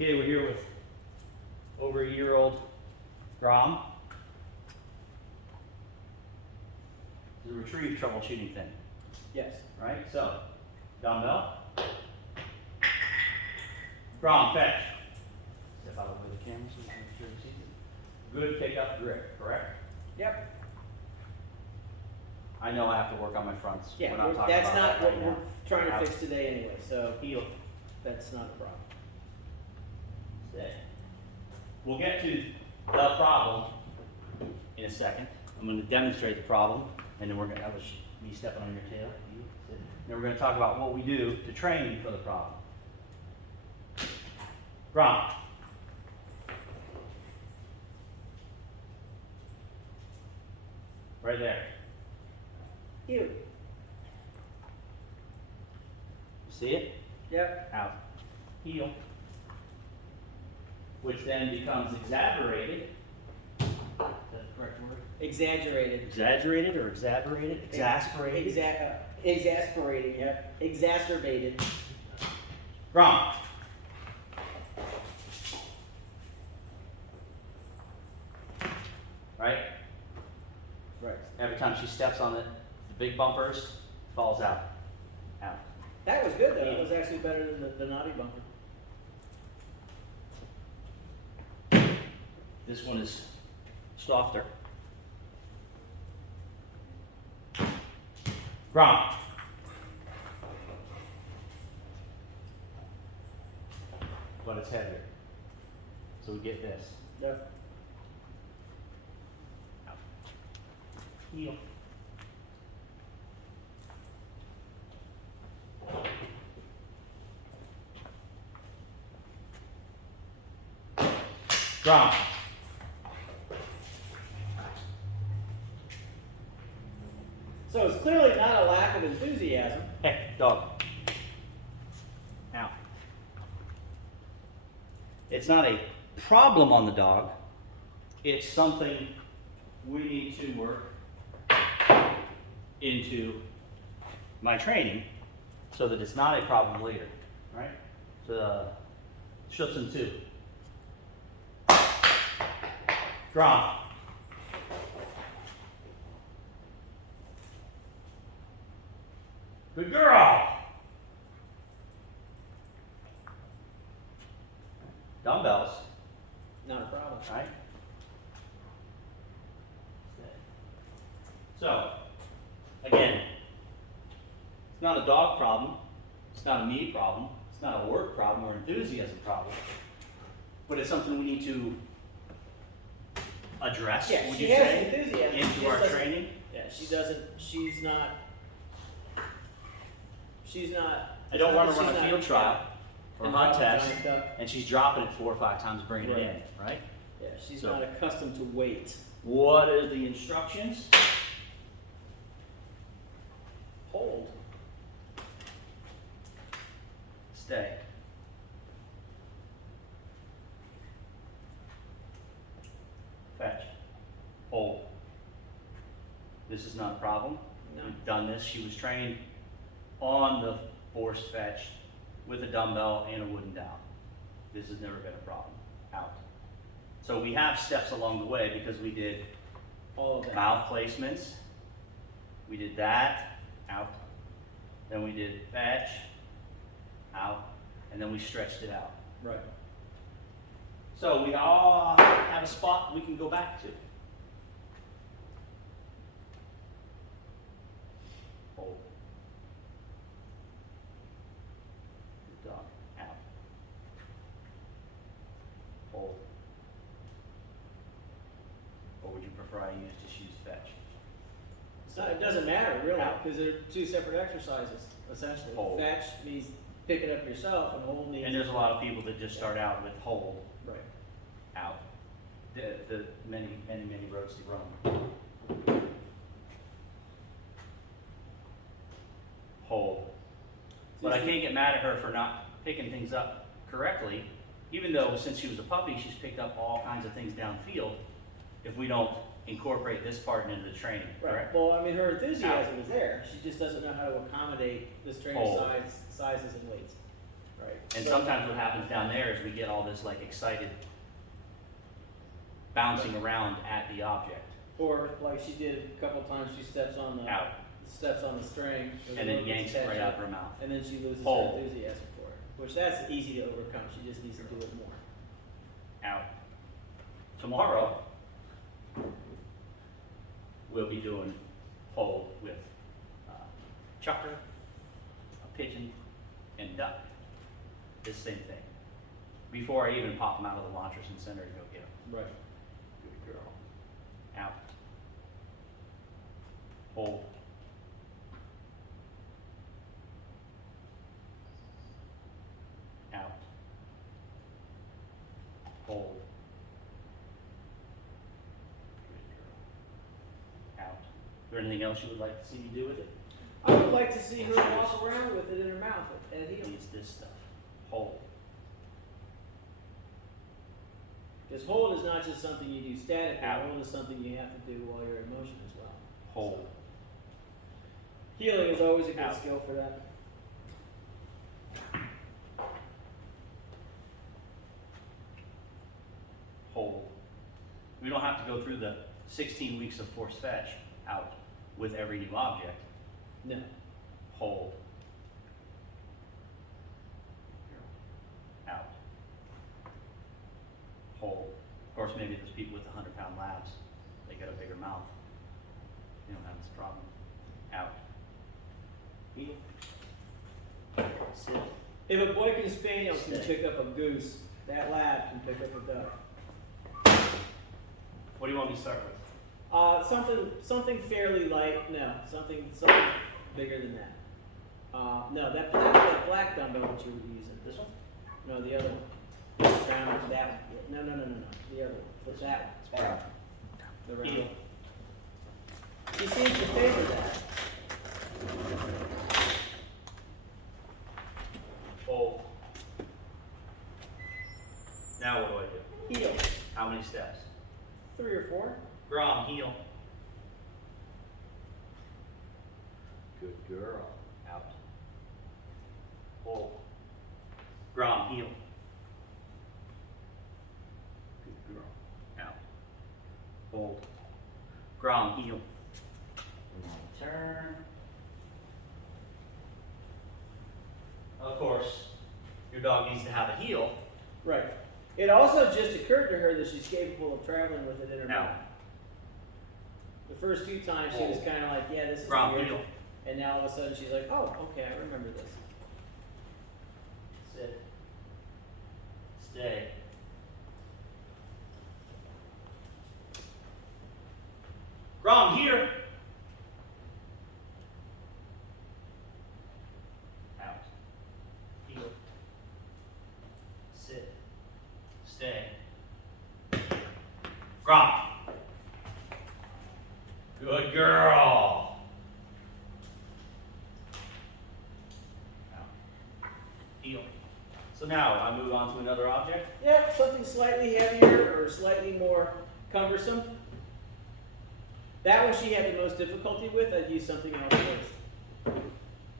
Okay, we're here with over a year-old Grom. It's a retrieve troubleshooting thing, Yes. right? So, dumbbell. Grom, fetch. Step out over the camera so you can make sure you see it. Good pickup grip, correct? Yep. I know I have to work on my fronts. Yeah, We're not talking that's about not that what right we're now. trying to Out. fix today anyway, so Heel. that's not a problem. Stay. We'll get to the problem in a second. I'm going to demonstrate the problem, and then we're going to have me stepping on your tail. You sit. Then we're going to talk about what we do to train for the problem. Grom. Right there. You. See it? Yep. Out. Heel. Which then becomes exaggerated. Is that the correct word? Exaggerated. Exaggerated or exasperated? Exasperated? Exasperating, yep. Exacerbated. Grom. Right? Right. Every time she steps on it, the big bumpers falls out. Out. That was good though. That was actually better than the naughty bumper. This one is softer. Grom. But it's heavier. So we get this. Yep. Out. Heel. Grom. So it's clearly not a lack of enthusiasm. Hey, dog. Out. It's not a problem on the dog. It's something we need to work into my training so that it's not a problem later, right? The Schutzen 2. Grom. Good girl. Dumbbells, Not a problem. right? So, again, it's not a dog problem, it's not a me problem, it's not a work problem or enthusiasm problem, but it's something we need to address, Yeah, would she you has say, enthusiasm. She into just our doesn't- training? Yeah, she's not. I don't want to she's run a not- field trial or and hunt dropping test, giant stuff. and she's dropping it 4 or 5 times, bringing Right. it in, right? Yeah, she's So- not accustomed to weight. What are the instructions? Hold. Stay. Fetch. Hold. This is not a problem. No. We've done this. She was trained on the force fetch with a dumbbell and a wooden dowel. This has never been a problem. Out. So we have steps along the way because we did All of that. mouth placements. We did that. Out. Then we did fetch. Out. And then we stretched it out. Right. So we all have a spot we can go back to. Hold. Good dog. Out. Hold. Or would you prefer I just use fetch? It doesn't matter really, Out. because they're two separate exercises essentially. Hold. Fetch means pick it up yourself, and hold means. And there's a lot of people that just start out with hold. Right. Out. The many roads to Rome. Hold. But I can't get mad at her for not picking things up correctly, even though since she was a puppy, she's picked up all kinds of things downfield if we don't incorporate this part into the training, Right. correct? Well, I mean, her enthusiasm is there. She just doesn't know how to accommodate this trainer's Hold. sizes and weights. Right. Right. And So- sometimes what happens down there is we get all this like excited bouncing around at the object. Or like she did a couple times, she steps on the Out. string. with And the then rope yanks it attached right to out of her mouth. And then she loses Hold. her enthusiasm for it, which that's easy to overcome. She just needs to do it more. Out. Tomorrow, we'll be doing hold with chucker, a pigeon, and duck. This same thing. Before I even pop them out of the launchers and send her to go get them. Right. Good girl. Out. Hold. Out. Hold. Good girl. Out. Is there anything else you would like to see me do with it? I would like to see her walk around with it in her mouth at heel. Needs this stuff. Hold. Because hold is not just something you do statically. Out. Hold is something you have to do while you're in motion as well. Hold. Healing is always a good Out. skill for that. Hold. We don't have to go through the 16 weeks of force fetch out with every new object. No. Hold. Out. Hold. Of course, maybe those people with the 100-pound labs, they got a bigger mouth. They don't have this problem. Out. Heel. Sit. If a Boykin Spaniel can Stay. pick up a goose, that lab can pick up a duck. What do you want me to start with? Something fairly light. No, something bigger than that. No, that black dumbbell that you were using. This one? No, the other one. Round, that one. No. The other one. What's that one? Brown. The round. Heel. She seems to favor that. Hold. Now what do I do? Heel. How many steps? 3 or 4. Grom, heel. Good girl. Out. Hold. Grom, heel. Good girl. Out. Hold. Grom, heel. Turn. Of course, your dog needs to have a heel. Right. It also just occurred to her that she's capable of traveling with it in her Now. mouth. The first few times she was kind of like, yeah, this is Grom, weird. heel. And now all of a sudden she's like, oh, okay, I remember this. Sit. Stay. Grom, here. Out. Heel. Sit. Stay. Grom. Good girl. Out. Heel. So now I move on to another object. Yep, something slightly heavier or slightly more cumbersome. That one she had the most difficulty with. I'd use something else first.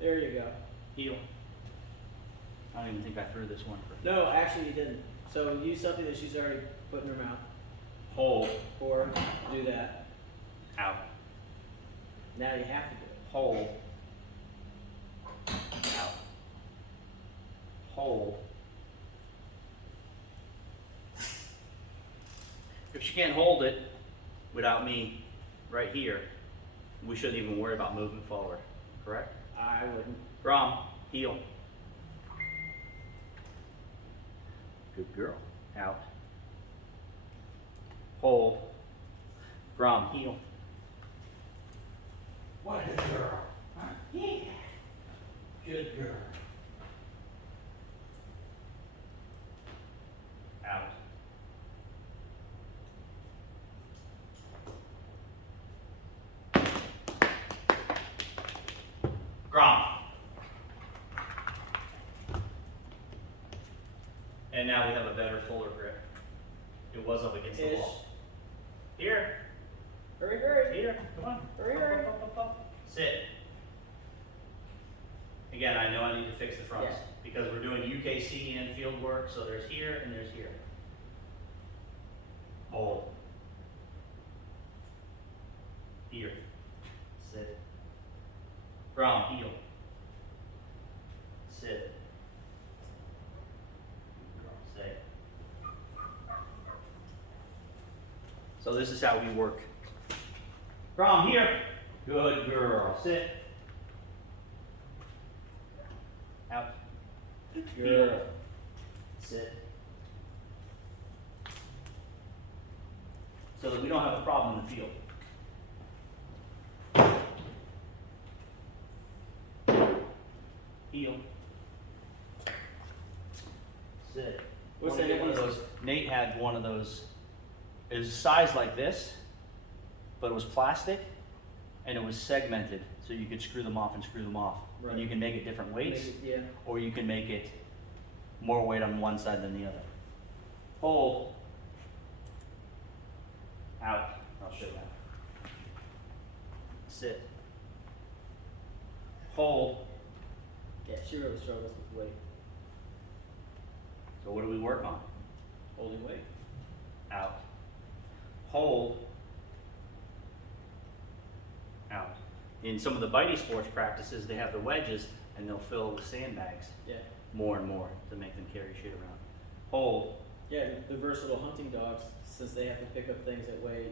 There you go. Heel. I don't even think I threw this one. No, actually you didn't. So use something that she's already put in her mouth. Hold. Or do that. Out. Now you have to do it. Hold. Out. Hold. If she can't hold it without me right here, we shouldn't even worry about moving forward, correct? I wouldn't. Grom, heel. Good girl. Out. Hold. Grom, heel. What a girl. Huh? Yeah. Good girl. Out. Grom. And now we have a better, fuller grip. It was up against the Ish. wall. Here. Hurry, hurry. Here. Come on. Hurry. Up. Sit. Again, I know I need to fix the fronts. Yeah. because we're doing UKC and field work, so there's here and there's here. Hold. Here. Sit. Ground, heel. Sit. Stay. So this is how we work. Ground, here. Good girl. Sit. Out. Girl. Sit. So that we don't have a problem in the field. Heel. Sit. What's Wanna that get one of easiest? those? Nate had one of those. It was sized like this, but it was plastic, and it was segmented, so you could screw them off and screw them off. Right. And you can make it different weights, Make it- yeah. or you can make it more weight on one side than the other. Hold. Out. I'll show you how. Sit. Hold. Yeah, she really struggles with weight. So what do we work on? Holding weight. Out. Hold. Out. In some of the bitey sports practices, they have the wedges and they'll fill with sandbags Yeah. more and more to make them carry shit around. Hold. Yeah, the versatile hunting dogs, since they have to pick up things that weigh,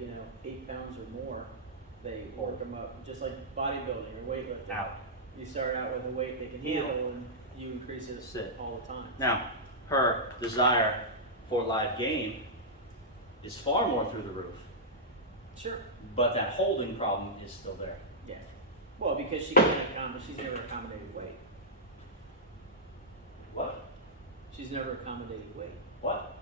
8 pounds or more, they work them up, just like bodybuilding or weightlifting. Out. You start out with a weight they can Heel. handle, and you increase it Sit. all the time. Now, her desire for live game is far more through the roof, Sure. but that holding problem is still there. Yeah. Well, because she can't accommodate, she's never accommodated weight. What? She's never accommodated weight. What?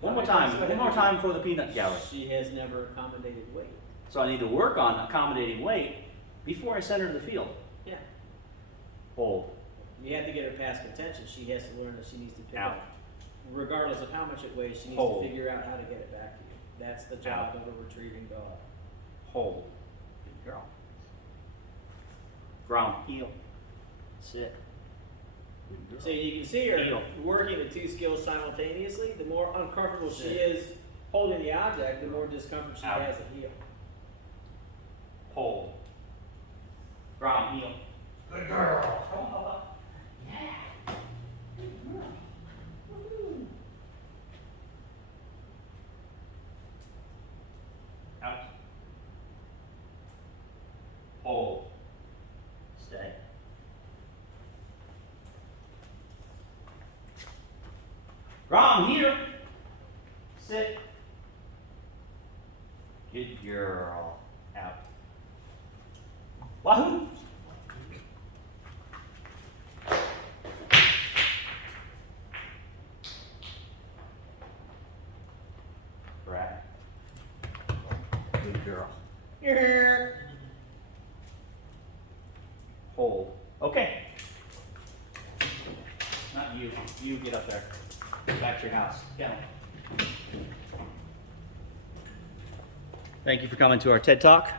How One more many times time. do I One have more to- time for the peanut gallery. She has never accommodated weight. So I need to work on accommodating weight before I send her to the field. Yeah. Hold. You have to get her past contention. She has to learn that she needs to pick Out. up. Regardless of how much it weighs, she needs Hold. to figure out how to get it back to you. That's the job of a retrieving dog. Hold. Good girl. Ground. Heel. Sit. Good girl. So you can see her Heel. working the two skills simultaneously. The more uncomfortable she Sit. is holding the object, the more discomfort she Out. has at heel. Hold. Ground. Heel. Good girl. Come on, Bubba. Yeah. Good girl. Woo-hoo. Out. Hold. Stay. Ground here. Sit. Good girl. Out. Wahoo! Correct. Good girl. Hold. Okay. Not you. You get up there. Back to your house. Kennel. Thank you for coming to our TED Talk.